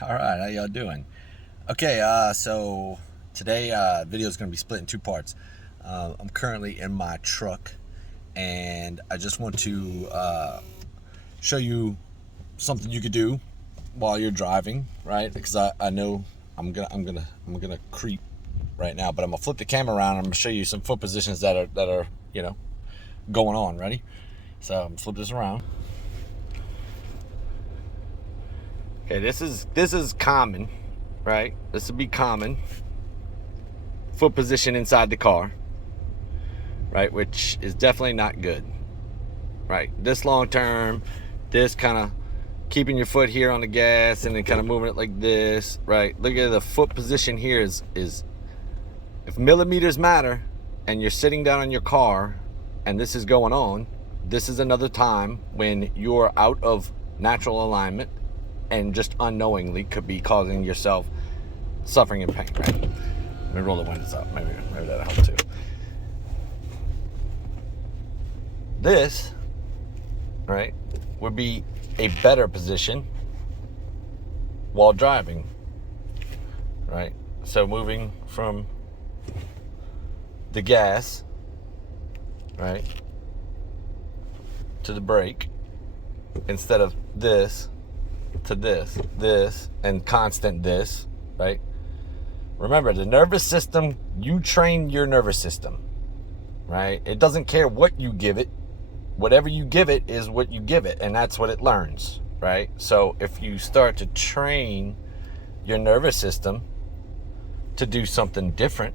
All right, how y'all doing? Okay, so today video is going to be split in two parts. I'm currently in my truck, and I just want to show you something you could do while you're driving, right? Because I know I'm gonna creep right now, but I'm gonna flip the camera around. And I'm gonna show you some foot positions that are going on. Ready? So I'm gonna flip this around. Okay, this is common, right? This would be common foot position inside the car, right? Which is definitely not good, right? This long term, this kind of keeping your foot here on the gas and then kind of moving it like this, right? Look at the foot position here is if millimeters matter and you're sitting down in your car and this is going on, this is another time when you're out of natural alignment and just unknowingly could be causing yourself suffering and pain, right? Let me roll the windows up. Maybe that'll help too. This, right, would be a better position while driving, right? So moving from the gas, right, to the brake instead of this to this, and constant this, right? Remember, the nervous system, you train your nervous system, right? It doesn't care what you give it. Whatever you give it is what you give it, and that's what it learns, right? So if you start to train your nervous system to do something different,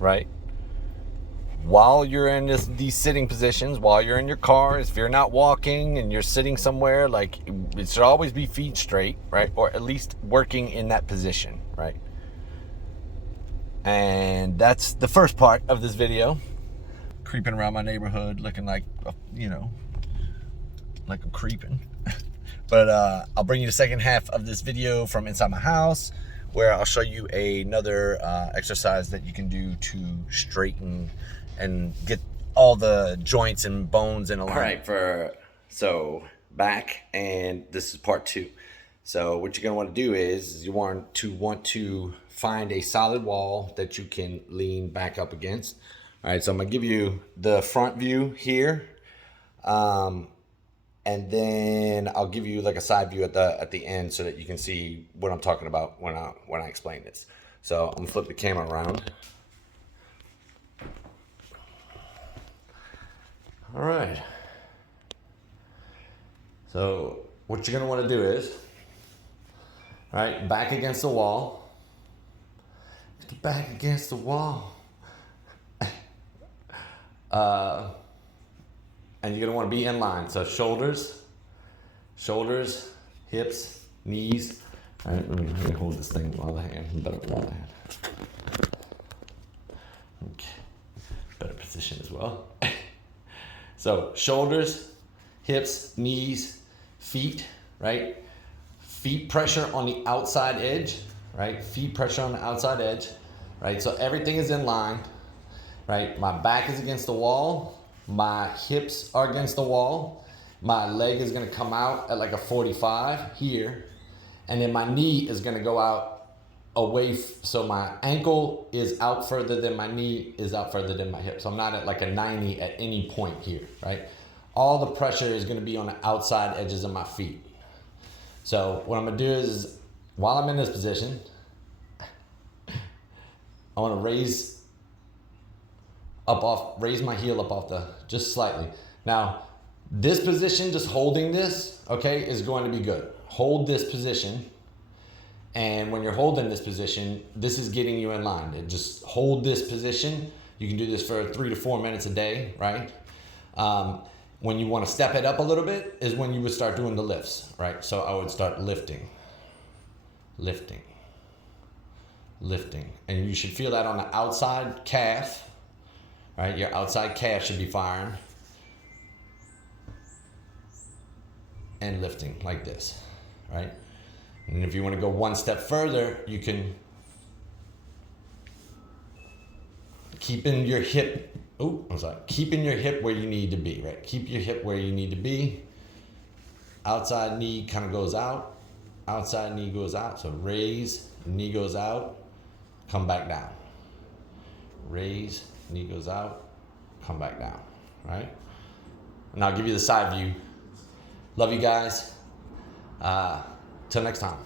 right, while you're in these sitting positions, while you're in your car, if you're not walking and you're sitting somewhere, like, it should always be feet straight, right? Or at least working in that position, right? And that's the first part of this video. Creeping around my neighborhood looking like, like I'm creeping. But I'll bring you the second half of this video from inside my house, where I'll show you another exercise that you can do to straighten and get all the joints and bones in alignment. All right, so back, and this is part two. So what you're gonna want to do is you want to find a solid wall that you can lean back up against. All right, so I'm gonna give you the front view here, and then I'll give you like a side view at the end so that you can see what I'm talking about when I explain this. So I'm gonna flip the camera around. All right. So what you're gonna want to do is, all right, back against the wall. Get back against the wall. And you're gonna want to be in line. So shoulders, hips, knees. All right, let me hold this thing with the hand. Better with the hand. Okay, better position as well. So shoulders, hips, knees, feet, right? Feet pressure on the outside edge, right? Feet pressure on the outside edge, right? So everything is in line, right? My back is against the wall. My hips are against the wall. My leg is gonna come out at like a 45 here. And then my knee is gonna go out away. So my ankle is out further than my knee is out further than my hip. So I'm not at like a 90 at any point here, right? All the pressure is gonna be on the outside edges of my feet. So what I'm gonna do is, while I'm in this position, I wanna raise my heel up off just slightly. Now, this position, just holding this, okay, is going to be good. Hold this position. And when you're holding this position, this is getting you in line. And just hold this position. You can do this for 3 to 4 minutes a day, right? When you want to step it up a little bit is when you would start doing the lifts, right? So I would start lifting. And you should feel that on the outside calf, right? Your outside calf should be firing. And lifting like this, right? And if you want to go one step further, you can keeping your hip where you need to be, right? Keep your hip where you need to be. Outside knee kind of goes out. outside knee goes out. So raise, knee goes out, come back down. Raise, knee goes out, come back down, right? And I'll give you the side view. Love you guys. Till next time.